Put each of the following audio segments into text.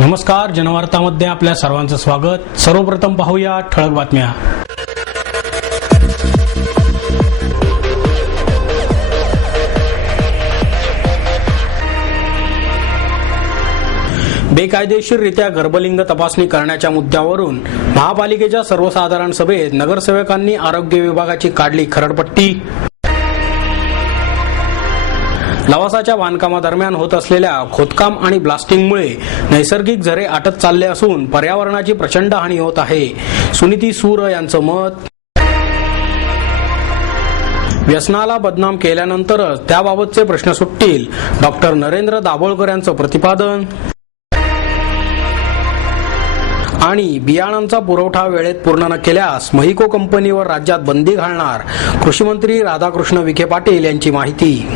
नमस्कार, जनवार्तामध्ये आपल्या सर्वांचं स्वागत। सर्वप्रथम पाहूया ठळक बातम्या। बेकायदेशीररित्या गर्भलिंग तपासणी करण्याच्या मुद्द्यावरून महापालिकेच्या सर्वसाधारण सभेत नगरसेवकांनी आरोग्य विभागाची काढली खरडपट्टी। लवासाच्या बांधकामादरम्यान होत असलेल्या खोदकाम आणि ब्लास्टिंगमुळे नैसर्गिक झरे आटत चालले असून पर्यावरणाची प्रचंड हानी होत आहे, सुनीती सूर यांचं मत। व्यसनाला बदनाम केल्यानंतरच त्याबाबतचे प्रश्न सुटतील, डॉक्टर नरेंद्र दाभोळकर यांचं प्रतिपादन। आणि बियाणांचा पुरवठा वेळेत पूर्ण न केल्यास महिको कंपनीवर राज्यात बंदी घालणार, कृषी मंत्री राधाकृष्ण विखे पाटील यांची माहिती।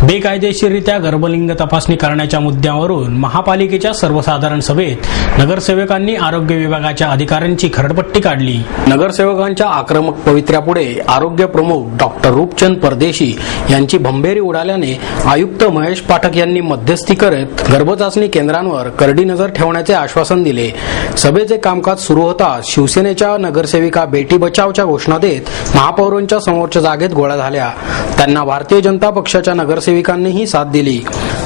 बेकायदेशीररित्या गर्भलिंग तपासणी करण्याच्या मुद्द्यावरून महापालिकेच्या सर्वसाधारण सभेत नगरसेवकांनी आरोग्य विभागाच्या अधिकाऱ्यांची खरडपट्टी काढली। नगरसेवकांच्या आक्रमक पवित्र्यापुढे आरोग्य प्रमुख डॉक्टर रूपचंद परदेशी यांची भंभेरी उडाल्याने आयुक्त महेश पाठक यांनी मध्यस्थी करत गर्भचाचणी केंद्रांवर करडी नजर ठेवण्याचे आश्वासन दिले। सभेचे कामकाज सुरू होताच शिवसेनेच्या नगरसेविका बेटी बचावच्या घोषणा देत महापौरांच्या समोरच्या जागेत गोळ्या झाल्या। त्यांना भारतीय जनता पक्षाच्या नगरसेविकांनीही साथ दिली।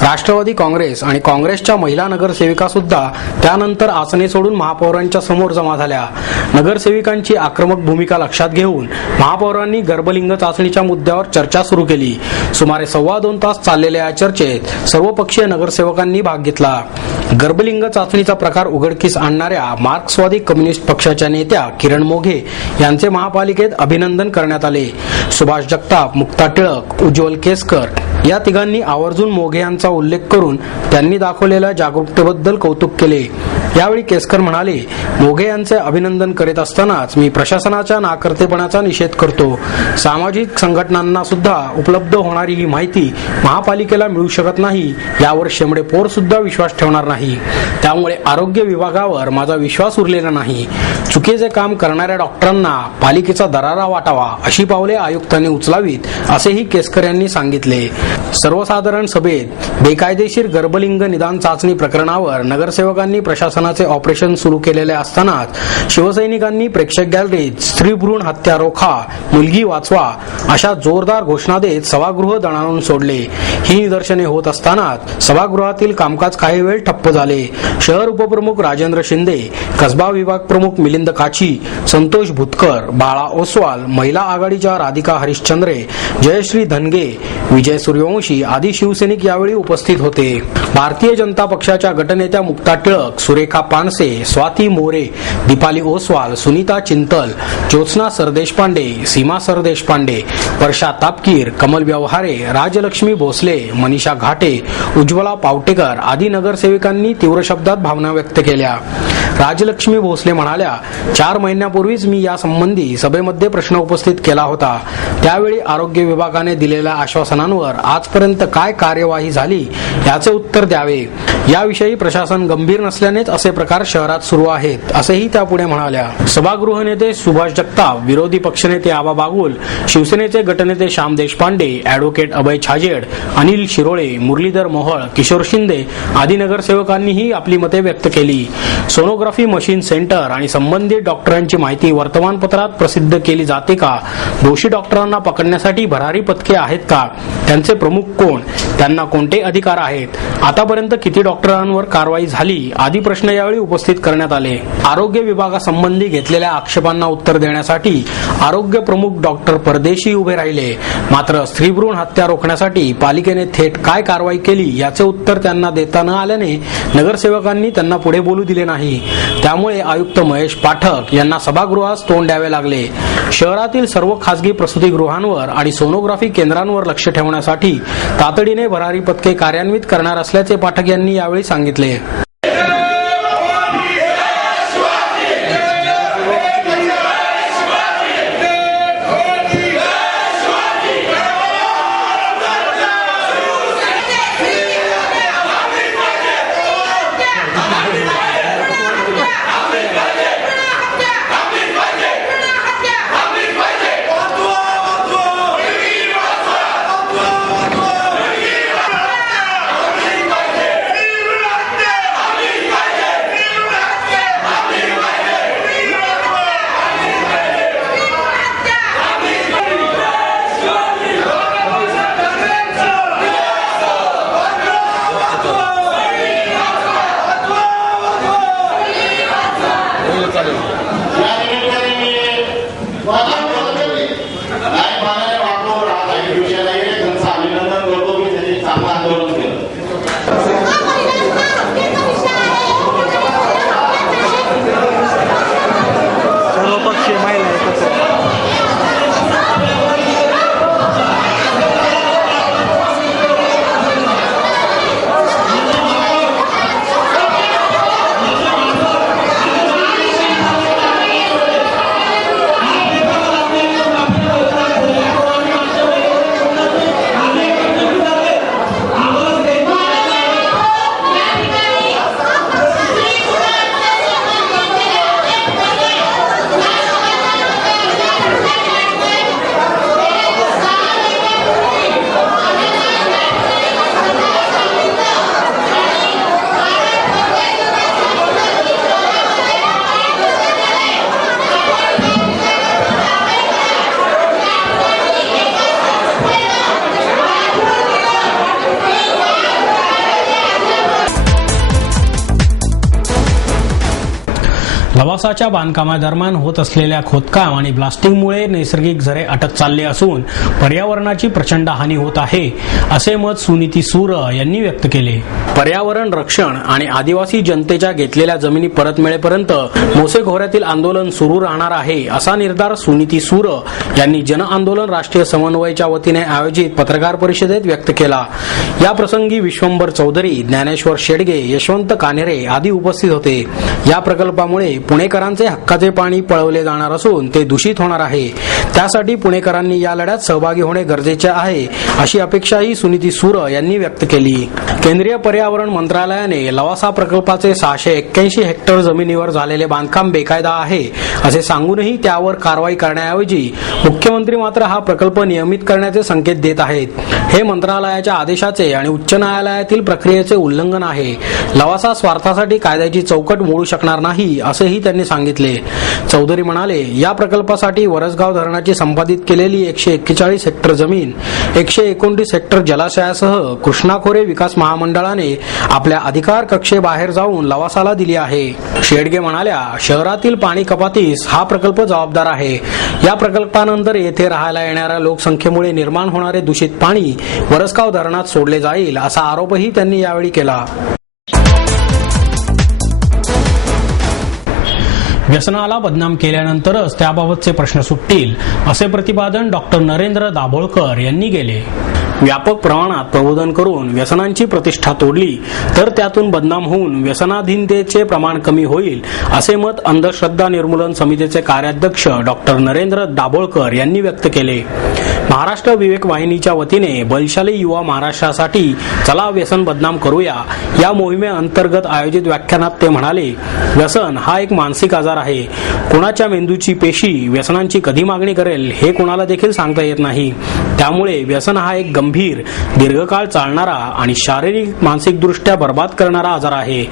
राष्ट्रवादी काँग्रेस आणि काँग्रेसच्या महिला नगरसेविका सुद्धा त्यानंतर आसने सोडून महापौरांच्या समोर जमा झाल्या। नगरसेविकांची आक्रमक भूमिका लक्षात घेऊन महापौरांनी गर्भलिंग चाचणीच्या मुद्द्यावर चर्चा सुरू केली। सुमारे 2.25 तास चाललेल्या या चर्चेत सर्वपक्षीय नगरसेवकांनी भाग घेतला। गर्भलिंग चाचणीचा प्रकार उघडकीस आणणाऱ्या मार्क्सवादी कम्युनिस्ट पक्षाच्या नेत्या किरण मोघे यांचे महापालिकेत अभिनंदन करण्यात आले। सुभाष जगताप, मुक्ता टिळक, उज्ज्वल केसकर या तिघांनी आवर्जून मोघे यांचा उल्लेख करून त्यांनी दाखवलेल्या जागरूकतेबद्दल कौतुक केले। यावेळी केसकर म्हणाले, मोघे यांचे अभिनंदन करीत असतानाच मी प्रशासनाच्या नाकर्तेपणाचा निषेध करतो। सामाजिक संघटनांना सुद्धा उपलब्ध होणारी ही माहिती महापालिकेला मिळू शकत नाही यावर शेंबडे पोर सुद्धा विश्वास ठेवणार नाही। त्यामुळे आरोग्य विभागावर माझा विश्वास उरलेला नाही। चुकीचे काम करणाऱ्या डॉक्टरांना पालिकेचा दरारा वाटावा अशी पावले आयुक्तांनी उचलावीत असेही केसकर यांनी सांगितले। सर्वसाधारण सभेत बेकायदेशीर गर्भलिंग निदान चाचणी प्रकरणावर नगरसेवकांनी प्रशासनाचे ऑपरेशन सुरू केलेले असतानाच शिवसैनिकांनी प्रेक्षक गॅलरीत स्त्री भ्रूण हत्या रोखा, मुलगी वाचवा अशा जोरदार घोषणा देत सभागृह दणाणून सोडले। ही निदर्शने होत असतानाच सभागृहातील कामकाज काही वेळ ठप्प झाले। शहर उपप्रमुख राजेंद्र शिंदे, कसबा विभाग प्रमुख मिलिंद काची, संतोष भुतकर, बाळा ओसवाल, महिला आघाडीच्या राधिका हरिश्चंद्रे, जयश्री धनगे, विजय सूर्यवंशी आदी शिवसैनिक यावेळी उपस्थित होते। भारतीय जनता पक्षाच्या गटनेत्या मुक्ता टिळक, सुरेखा पानसे, स्वाती मोरे, दीपाली ओसवाल, सुनीता चिंतल, ज्योत्स्ना सरदेशपांडे, सीमा सरदेशपांडे, वर्षा तापकीर, कमल व्यवहारे, राजलक्ष्मी भोसले, मनीषा घाटे, उज्ज्वला पावटेकर आदी नगरसेविकांनी तीव्र शब्दात भावना व्यक्त केल्या। राजलक्ष्मी भोसले म्हणाल्या, 4 महिन्यापूर्वीच मी यासंबंधी सभेमध्ये प्रश्न उपस्थित केला होता। त्यावेळी आरोग्य विभागाने दिलेल्या आश्वासनांवर आजपर्यंत काय कार्यवाही झाली याचे उत्तर द्यावे। याविषयी प्रशासन गंभीर नसल्यानेच असे प्रकार शहरात सुरू आहेत असेही त्या पुढे म्हणाल्या। सभागृह नेते सुभाष जगताप, विरोधी पक्षनेते आबा बागुल, शिवसेनेचे गटनेते श्याम देशपांडे, ॲडव्होकेट अभय छाजेड, अनिल शिरोळे, मुरलीधर मोहोळ, किशोर शिंदे आदी नगरसेवकांनीही आपली मते व्यक्त केली। सोनोग्राफी मशीन सेंटर आणि संबंधित डॉक्टरांची माहिती वर्तमानपत्रात प्रसिद्ध केली जाते का? दोषी डॉक्टरांना पकडण्यासाठी भरारी पथके आहेत का? त्यांचे प्रमुख कोण? त्यांना कोणते अधिकार आहेत? आतापर्यंत किती डॉक्टरांवर कारवाई झाली आदी प्रश्न यावेळी उपस्थित करण्यात आले। आरोग्य विभागासंबंधी घेतलेल्या आक्षेपांना उत्तर देण्यासाठी आरोग्य प्रमुख डॉक्टर परदेशी उभे राहिले। मात्र स्त्रीभ्रूण हत्या रोखण्यासाठी पालिकेने थेट काय कारवाई केली याचे उत्तर त्यांना देता न आल्याने नगरसेवकांनी त्यांना पुढे बोलू दिले नाही। त्यामुळे आयुक्त महेश पाठक यांना सभागृहास तोंड द्यावे लागले। शहरातील सर्व खासगी प्रसूतिगृहांवर आणि सोनोग्राफी केंद्रांवर लक्ष ठेवण्यासाठी तातडीने भरारी पथके कार्यान्वित करणार असल्याचे पाठक यांनी यावेळी सांगितले। लवासाच्या बांधकामादरम्यान होत असलेल्या खोदकाम आणि ब्लास्टिंगमुळे नैसर्गिक झरे अटत चालले असून पर्यावरणाची प्रचंड हानी होत आहे, असे मत सुनीती सूर यांनी व्यक्त केले. पर्यावरण रक्षण आणि आदिवासी जनतेच्या घेतलेल्या जमिनी परत मिळेपर्यंत मोसे खोऱ्यातील आंदोलन सुरू राहणार आहे, असा निर्धार सुनीती सूर यांनी जन आंदोलन राष्ट्रीय समन्वयच्या वतीने आयोजित पत्रकार परिषदेत व्यक्त केला. या प्रसंगी विश्वंभर चौधरी, ज्ञानेश्वर शेडगे, यशवंत कानेरे आदी उपस्थित होते. या प्रकल्पामुळे पुणेकरांचे हक्काचे पाणी पळवले जाणार असून ते दूषित होणार आहे. त्यासाठी पुणेकरांनी या लढ्यात सहभागी होणे गरजेचे आहे, अशी अपेक्षाही सुनीती सूर यांनी व्यक्त केली. केंद्रीय पर्यावरण मंत्रालयाने लवासा प्रकल्पाचे 681 हेक्टर जमिनीवर झालेले बांधकाम बेकायदा आहे असे सांगूनही त्यावर कारवाई करण्याऐवजी मुख्यमंत्री मात्र हा प्रकल्प नियमित करण्याचे संकेत देत आहेत. हे मंत्रालयाच्या आदेशाचे आणि उच्च न्यायालयातील प्रक्रियेचे उल्लंघन आहे. लवासा स्वार्थासाठी कायद्याची चौकट मोडू शकणार नाही, असेही त्यांनी सांगितले. चौधरी म्हणाले, या प्रकल्पासाठी वरसगाव धरणाची संपादित केलेली 141 हेक्टर जमीन 129 हेक्टर जलाशयासह कृष्णा खोरे विकास महामंडळाने आपल्या अधिकार कक्षेबाहेर जाऊन लवासाला दिली आहे. शेडगे म्हणाल्या, शहरातील पाणी कपातीस हा प्रकल्प जबाबदार आहे. या प्रकल्पानंतर येथे राहायला येणाऱ्या लोकसंख्येमुळे निर्माण होणारे दूषित पाणी वरसगाव धरणात सोडले जाईल, असा आरोपही त्यांनी यावेळी केला. व्यसनाला बदनाम केल्यानंतरच त्याबाबतचे प्रश्न सुटतील, असे प्रतिपादन डॉक्टर नरेंद्र दाभोळकर यांनी केले. व्यापक प्रमाणात प्रबोधन करून व्यसनांची प्रतिष्ठा तोडली तर त्यातून बदनाम होऊन व्यसनाधीनतेचे प्रमाण कमी होईल, असे मत अंधश्रद्धा निर्मूलन समितीचे कार्याध्यक्ष डॉक्टर नरेंद्र दाभोळकर यांनी व्यक्त केले. महाराष्ट्र विवेक वाहिनीच्या वतीने बलशाली युवा महाराष्ट्रासाठी चला व्यसन बदनाम करूया या मोहिमेअंतर्गत आयोजित व्याख्यानात ते म्हणाले, व्यसन हा एक मानसिक आजार आहे. कोणाच्या मेंदूची पेशी व्यसनांची कधी मागणी करेल हे कोणाला देखील सांगता येत नाही. त्यामुळे व्यसन हा एक गंभीर, दीर्घकाळ चालणारा आणि शारीरिक मानसिक दृष्ट्या बर्बाद करणारा आजार आहे.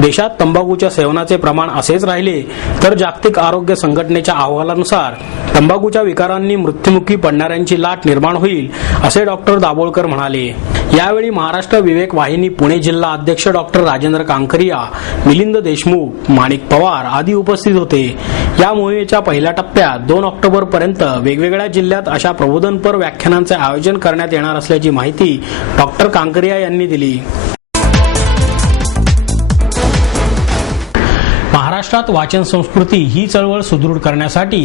देशात तंबाखूच्या सेवनाचे प्रमाण असेच राहिले तर जागतिक आरोग्य संघटनेच्या अहवालानुसार तंबाखूच्या विकारांनी मृत्युमुखी पडणाऱ्यांची लाट निर्माण होईल, असे डॉक्टर दाभोळकर म्हणाले. यावेळी महाराष्ट्र विवेक वाहिनी पुणे जिल्हा अध्यक्ष डॉक्टर राजेंद्र कांकरिया, मिलिंद देशमुख, माणिक पवार आदी उपस्थित होते. या मोहिमेच्या पहिल्या टप्प्यात 2 ऑक्टोबर पर्यंत वेगवेगळ्या जिल्ह्यात अशा प्रबोधनपर व्याख्यानांचे आयोजन करण्यात येणार असल्याची माहिती डॉक्टर कांकरिया यांनी दिली. महाराष्ट्रात वाचन संस्कृती ही चळवळ सुदृढ करण्यासाठी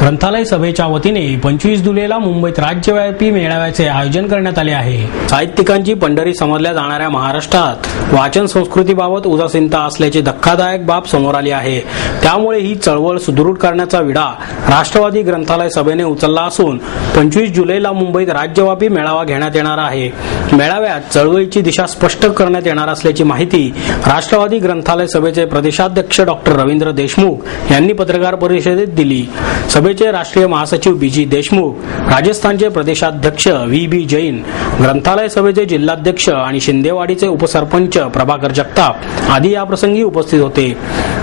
ग्रंथालय सभेच्या वतीने 25 जुलैला मुंबईत राज्यव्यापी मेळाव्याचे आयोजन करण्यात आले आहे. साहित्यिकांची पंढरी समजल्या जाणाऱ्या महाराष्ट्रात वाचन संस्कृतीबाबत उदासीनता असल्याची धक्कादायक बाब समोर आली आहे. त्यामुळे ही चळवळ सुदृढ करण्याचा विडा राष्ट्रवादी ग्रंथालय सभेने उचलला असून 25 जुलैला मुंबईत राज्यव्यापी मेळावा घेण्यात येणार आहे. मेळाव्यात चळवळीची दिशा स्पष्ट करण्यात येणार असल्याची माहिती राष्ट्रवादी ग्रंथालय सभेचे प्रदेशाध्यक्ष डॉक्टर रवींद्र देशमुख यांनी पत्रकार परिषदेत दिली. सभेचे राष्ट्रीय महासचिव बीजी देशमुख, राजस्थानचे प्रदेशाध्यक्ष व्ही जैन, ग्रंथालय सभेचे जिल्हाध्यक्ष आणि शिंदेवाडीचे उपसरपंच प्रभाकर जगताप आदी याप्रसंगी उपस्थित होते.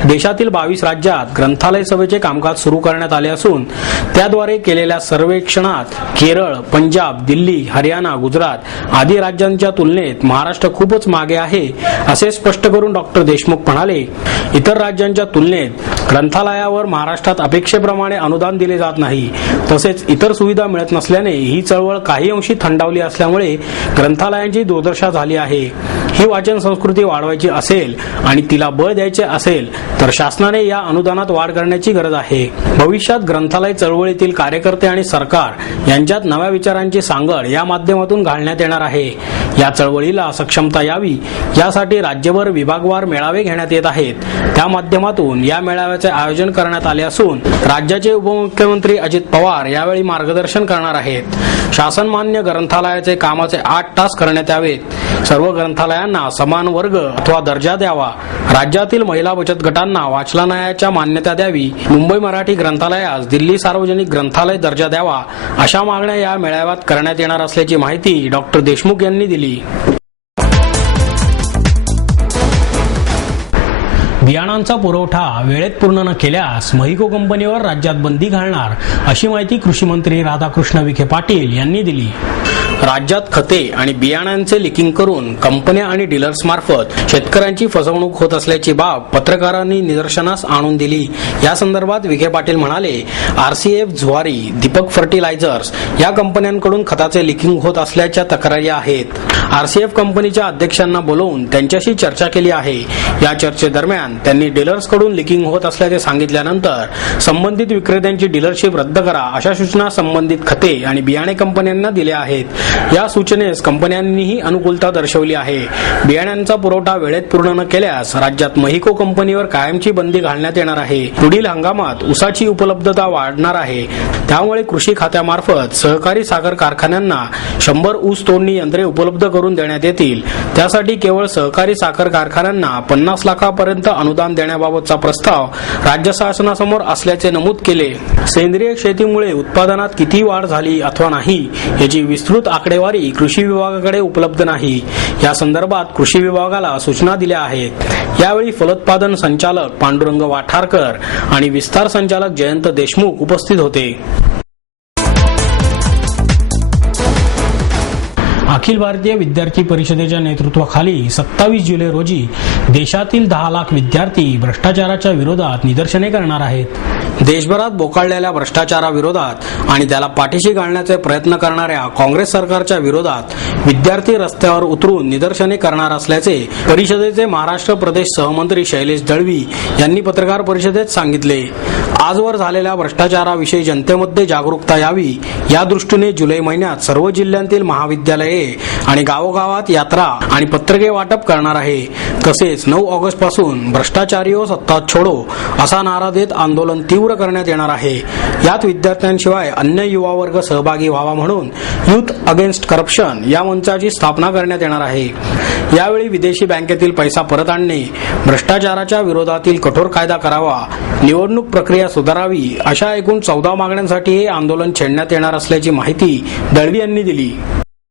देशातील 22 राज्यात ग्रंथालय सभेचे कामकाज सुरू करण्यात आले असून त्याद्वारे केलेल्या सर्वेक्षणात केरळ, पंजाब, दिल्ली, हरियाणा, गुजरात आदी राज्यांच्या तुलनेत महाराष्ट्र खूपच मागे आहे, असे स्पष्ट करून डॉक्टर देशमुख म्हणाले, इतर राज्यांच्या तुलनेत ग्रंथालयावर महाराष्ट्रात अपेक्षेप्रमाणे अनुदान दिले जात नाही. तसेच इतर सुविधा मिळत नसल्याने ही चळवळ काही अंशी थंडावली असल्यामुळे ग्रंथालयांची दुर्दशा झाली आहे. ही वाचन संस्कृती वाढवायची असेल आणि तिला बळ द्यायचे असेल तर शासनाने या अनुदानात वाढ करण्याची गरज आहे. भविष्यात ग्रंथालय चळवळीतील कार्यकर्ते आणि सरकार यांच्यात नव्या विचारांची सांगड या माध्यमातून घालण्यात येणार आहे. या चळवळीला सक्षमता यावी यासाठी राज्यभर विभागवार मेळावे घेण्यात येत आहेत. त्या माध्यमातून या मेळाव्याचे आयोजन करण्यात आले असून राज्याचे उपमुख्यमंत्री अजित पवार यावेळी मार्गदर्शन करणार आहेत. शासनमान्य ग्रंथालयाचे कामाचे 8 तास करण्यात यावेत. सर्व ग्रंथालयांना समान वर्ग अथवा दर्जा द्यावा. राज्यातील महिला बचत गटांना वाचनालयाच्या मान्यता द्यावी. मुंबई मराठी ग्रंथालयास दिल्ली सार्वजनिक ग्रंथालय दर्जा द्यावा, अशा मागण्या या मेळाव्यात करण्यात येणार असल्याची माहिती डॉक्टर देशमुख यांनी दिली. बियाणांचा पुरवठा वेळेत पूर्ण न केल्यास महिको कंपनीवर राज्यात बंदी घालणार अशी माहिती कृषी मंत्री राधाकृष्ण विखे पाटील यांनी दिली. राज्यात खते आणि बियाणांचे लिकिंग करून कंपन्या आणि डीलर्स मार्फत शेतकऱ्यांची फसवणूक होत असल्याची बाब पत्रकारांनी निदर्शनास आणून दिली. या संदर्भात विखे पाटील म्हणाले, आरसीएफ, ज्वारी, दीपक फर्टिलायझर्स या कंपन्यांकडून खताचे लिकिंग होत असल्याच्या तक्रारी आहेत. आरसीएफ कंपनीच्या अध्यक्षांना बोलवून त्यांच्याशी चर्चा केली आहे. या चर्चेदरम्यान त्यांनी डीलर्सकडून लिकिंग होत असल्याचे सांगितल्यानंतर संबंधित विक्रेत्यांची डीलरशिप रद्द करा अशा सूचना संबंधित खते आणि बियाणे कंपन्यांना दिल्या आहेत. या सूचनेस कंपन्यांनीही अनुकूलता दर्शवली आहे. बियाण्यांचा पुरवठा वेळेत पूर्ण न केल्यास राज्यात महिको कंपनीवर कायमची बंदी घालण्यात येणार आहे. पुढील हंगामात ऊसाची उपलब्धता वाढणार आहे. त्यामुळे कृषी खात्यामार्फत सहकारी साखर कारखान्यांना 100 ऊस तोडणी यंत्रे उपलब्ध करून देण्यात येतील. त्यासाठी केवळ सहकारी साखर कारखान्यांना 50 लाखापर्यंत अनुदान देण्याबाबतचा प्रस्ताव राज्य शासनासमोर असल्याचे नमूद केले. सेंद्रिय शेतीमुळे उत्पादनात किती वाढ झाली अथवा नाही याची विस्तृत आकडेवारी कृषी विभागाकडे उपलब्ध नाही. या संदर्भात कृषी विभागाला सूचना दिल्या आहेत. यावेळी फलोत्पादन संचालक पांडुरंग वाठारकर आणि विस्तार संचालक जयंत देशमुख उपस्थित होते. अखिल भारतीय विद्यार्थी परिषदेच्या नेतृत्वाखाली 27 जुलै रोजी देशातील 10 लाख विद्यार्थी भ्रष्टाचाराच्या विरोधात निदर्शने करणार आहेत. देशभरात बोकाळलेल्या भ्रष्टाचाराविरोधात आणि त्याला पाठीशी घालण्याचे प्रयत्न करणाऱ्या काँग्रेस सरकारच्या विरोधात विद्यार्थी रस्त्यावर उतरून निदर्शने करणार असल्याचे परिषदेचे महाराष्ट्र प्रदेश सहमंत्री शैलेश दळवी यांनी पत्रकार परिषदेत सांगितले. आजवर झालेल्या भ्रष्टाचाराविषयी जनतेमध्ये जागरूकता यावी या दृष्टीने जुलै महिन्यात सर्व जिल्ह्यांतील महाविद्यालये आणि गावोगावात यात्रा आणि पत्रके वाटप करणार आहे. तसेच 9 ऑगस्ट पासून भ्रष्टाचारियो सत्ता छोडो असा नारा देत आंदोलन तीव्र करण्यात येणार आहे. यात विद्यार्थ्यांशिवाय अन्य युवा वर्ग सहभागी व्हावा म्हणून युथ अगेन्स्ट करप्शन या मंचाची स्थापना करण्यात येणार आहे. यावेळी विदेशी बँकेतील पैसा परत आणणे, भ्रष्टाचाराच्या विरोधातील कठोर कायदा करावा, निवडणूक प्रक्रिया सुधारावी अशा एकूण 14 मागण्यांसाठी हे आंदोलन छेडण्यात येणार असल्याची माहिती दळवी यांनी दिली.